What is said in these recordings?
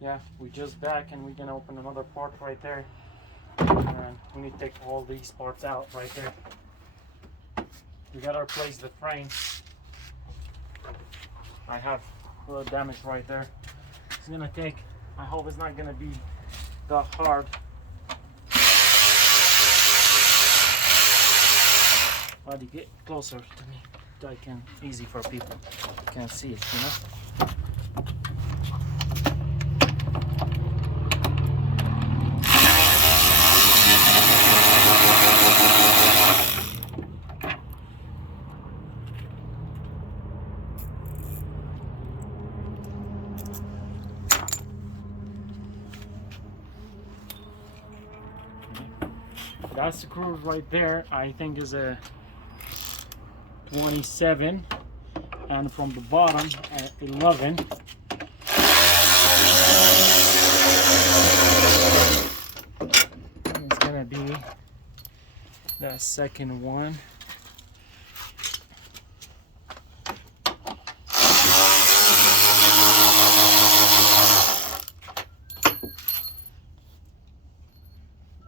Yeah, we just back and we're gonna open another part right there. And we need to take all these parts out right there. We gotta replace the frame. I have a little damage right there. It's gonna take, I hope it's not gonna be that hard. But you get closer to me, I can, easy for people can see it, you know? That screw right there, I think is a 27, and from the bottom at 11. It's gonna be that second one.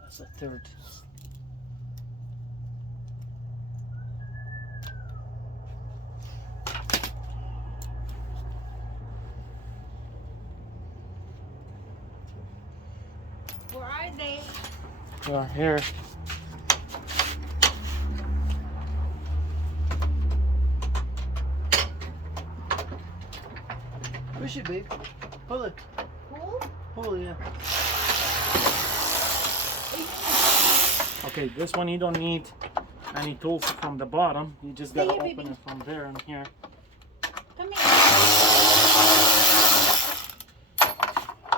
That's a third. Where are they? They are here. Push it, babe. Pull it. Who? Pull it, yeah. Okay, this one you don't need any tools from the bottom. You just gotta Stay here, open baby. it from there and here. Come here.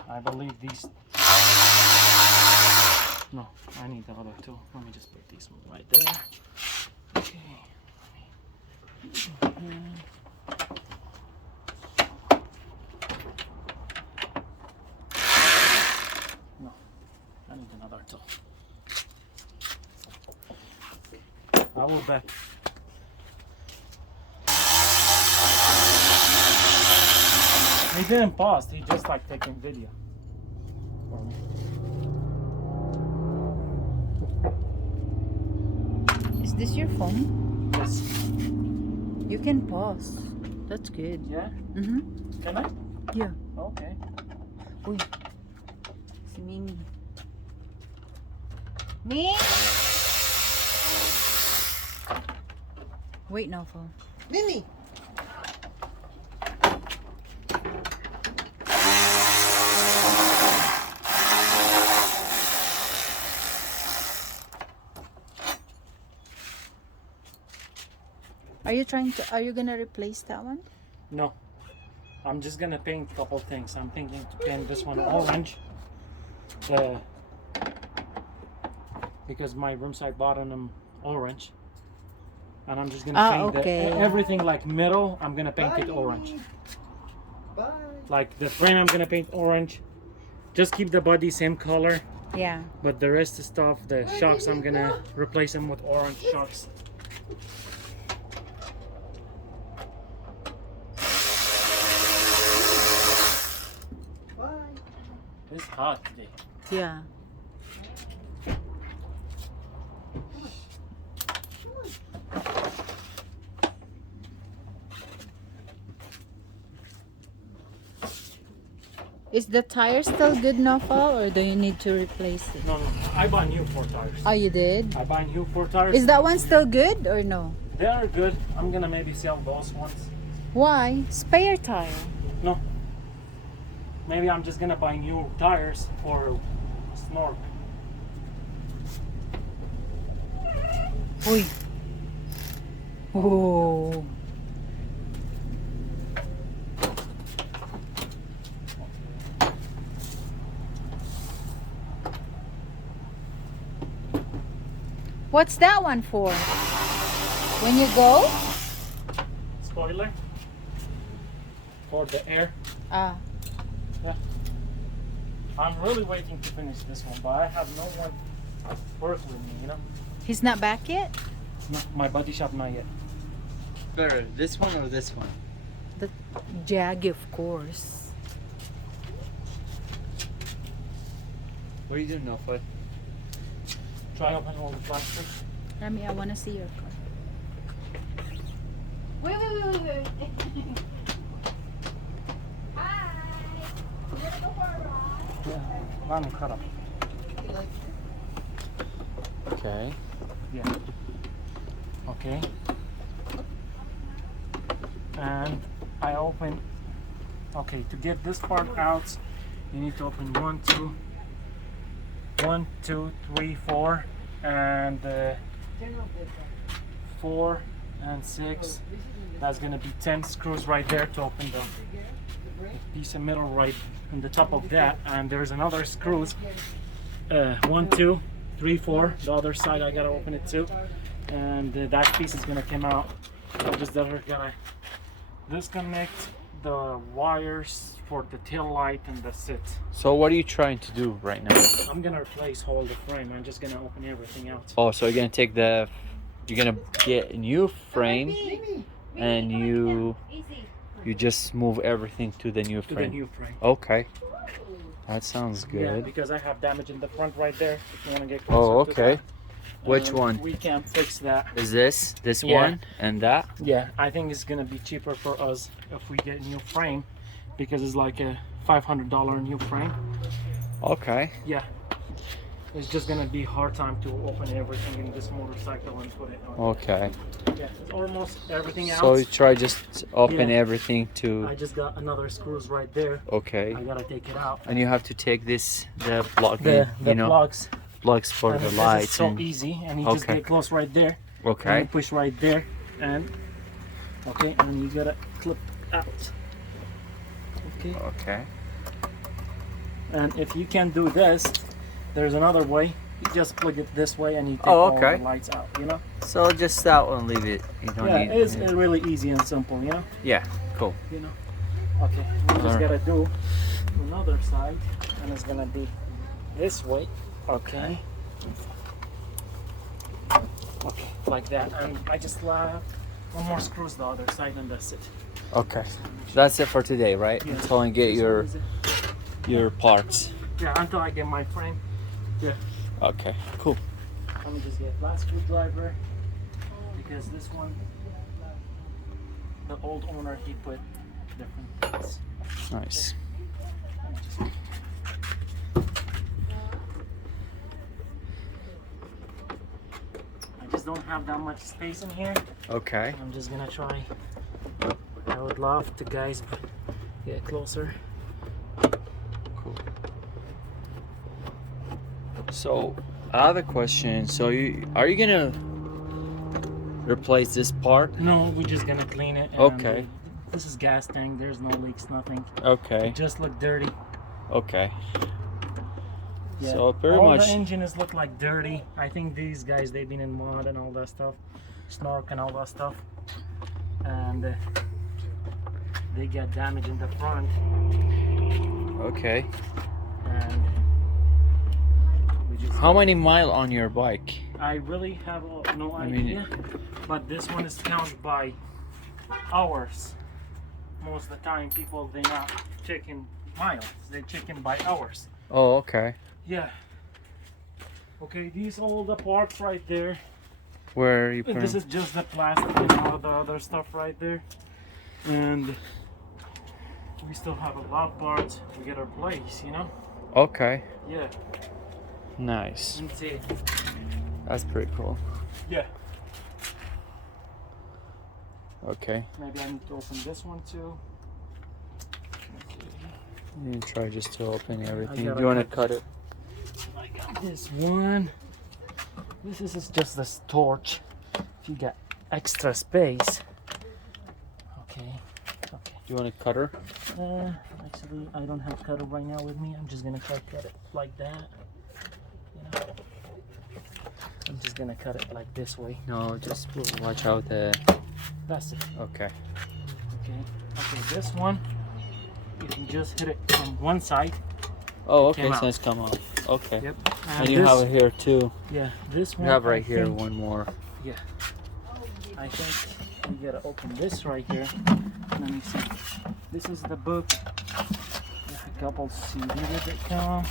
I believe these. No, I need the other two. Let me just put these one right there. Okay. No, I need another tool. I will back. He didn't pause. He just like taking video for me. Is this your phone? Yes. You can pause. That's good. Yeah. Mm-hmm. Can I? Yeah. Okay. Uy. Si Mimi. Me? Wait, no phone. Mimi! Are you gonna replace that one? No. I'm just gonna paint a couple things. I'm thinking to paint this one orange. Because my rooms I bought them orange. And I'm just gonna paint okay. everything like middle. I'm gonna paint it orange. Bye. Like the frame, I'm gonna paint orange. Just keep the body same color. Yeah. But the rest of stuff, the shocks, I'm gonna replace them with orange shocks. Bye. It's hot today. Yeah. Is the tire still good, Nofal, or do you need to replace it? No, I buy new 4 tires. Oh, you did? I buy new 4 tires. Is that one still good or no? They are good. I'm gonna maybe sell those ones. Why? Spare tire. No. Maybe I'm just gonna buy new tires for Snork. Uy. Oh. What's that one for? When you go? Spoiler for the air. Ah. Yeah. I'm really waiting to finish this one, but I have no one to work with me, you know? He's not back yet? No, my body shop not yet. Better, this one or this one? The Jag, of course. What are you doing now, Fud? Try open all the plastic. Rami, I want to see your car. Wait. Hi. You gonna go for a ride? Yeah, Rami, cut up. Okay. Yeah. Okay. And I open. Okay, to get this part out, you need to open 1, 2, 3, 4, and 4 and 6. That's gonna be 10 screws right there to open the piece of metal right on the top of that. And there's another screws. 1, 2, 3, 4. The other side I gotta open it too. And that piece is gonna come out. So just gotta disconnect the wires for the tail light and that's it. So what are you trying to do right now? I'm gonna replace all the frame. I'm just gonna open everything out. Oh, so you're gonna take the, you're gonna get a new frame, and you just move everything to the new To the frame. new frame. Okay, that sounds Yeah, good. because I have damage in the front right there. If you wanna get Oh, closer to okay. that. Which And one? We can fix that. Is this Yeah. one and that? Yeah, I think it's gonna be cheaper for us if we get a new frame, because it's like a $500 new frame. Okay. Yeah, it's just gonna be hard time to open everything in this motorcycle and put it on. Okay. Yeah, it's almost everything So out. you try just open Yeah. everything to. I just got another screws right there. Okay. I gotta take it out. And you have to take the plug The in, you know, plugs. plugs for And the this lights. is so And, easy, and you just Okay. get close right there. And okay. you push right there, and okay, and you gotta clip out. Okay. Okay. And if you can do this, there's another way. You just plug it this way and you take Oh, all okay. the lights out, you know? So just that one, leave it. You don't Yeah, need. it's really easy and simple, you know? Yeah. Cool. You know? Okay, we just Alright. gotta do another side, and it's gonna be this way. Okay. Okay, like that. And I just left one more screws the other side, and that's it. Okay. That's it for today, right? Yeah. Until I get This your one is it. your parts. Yeah, until I get my frame. Yeah. Okay. Cool. Let me just get last screwdriver, because this one, the old owner, he put different things. Nice. I just don't have that much space in here. Okay. I'm just gonna try. I would love to guys get closer. Cool. So I have a question. So are you gonna replace this part? No, we're just gonna clean it. And Okay. This is gas tank. There's no leaks, nothing. Okay. It just look dirty. Okay. Yeah. So pretty all much. the engine is look like dirty. I think these guys, they've been in mud and all that stuff, snork and all that stuff, and they get damage in the front. Okay. And we just How many mile on your bike? I really have no I mean, idea, but this one is counted by hours. Most of the time, people, they're not checking miles; they're checking by hours. Oh, okay. Yeah. Okay, these all the parts right there. Where are you This putting? is just the plastic and all the other stuff right there. And we still have a lot of parts we gotta replace, you know? Okay. Yeah. Nice. Let me see. That's pretty cool. Yeah. Okay. Maybe I need to open this one too. You try just to open everything. gotta Do you want to cut cut it? I got this one. This is just the torch. If you got extra space. Okay. Okay. Do you want to cut her? Actually, I don't have cutter right now with me. I'm just gonna try to cut it like that. You know? I'm just gonna cut it like this way. No, just watch out the. That's it. Okay. Okay. Okay. This one, if you just hit it from one side. Oh, okay. Came So out. it's come off. Okay. Yep. And you this, have it here too. Yeah. This one. You have I right here think- one more. Yeah. I think we gotta open this right here. Let me see. This is the book. There's a couple CD with it come.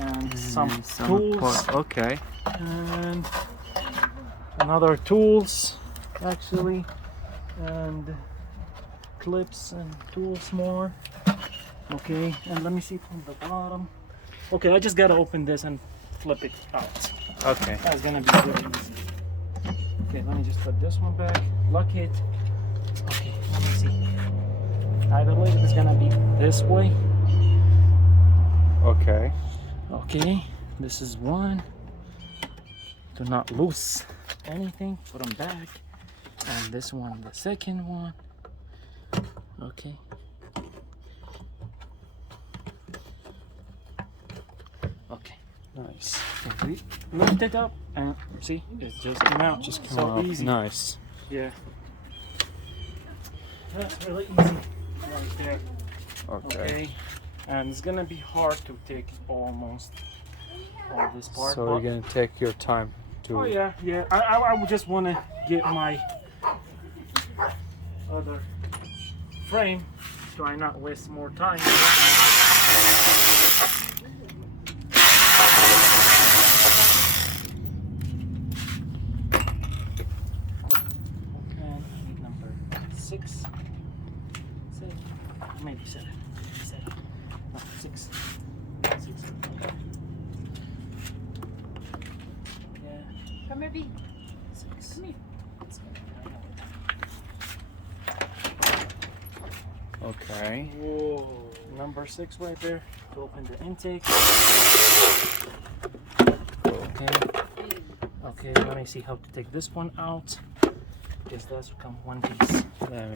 and some tools. Okay. And another tools actually, and clips and tools more. Okay, and let me see from the bottom. Okay, I just gotta open this and flip it out. Okay. That's gonna be really easy. Okay, let me just put this one back, lock it. Okay, let me see. I believe it's gonna be this way. Okay. Okay, this is one. Do not lose anything, put them back. And this one, the second one. Okay. Okay. Nice. So we lift it up and see, it just came out. Just come so out. easy. Nice. Yeah. That's really easy right there. Okay. And it's gonna be hard to take almost all this part. So but- you're gonna take your time to. Oh yeah, yeah. I would just want to get my other frame. Try not waste more time. And number 6, 7, maybe 7, 7, no, 6, 6. Yeah. Come here, B. Come here. Okay. Whoa. Number 6 right there. To open the intake. Okay. Okay, let me see how to take this one out. Because that's come one piece. Let me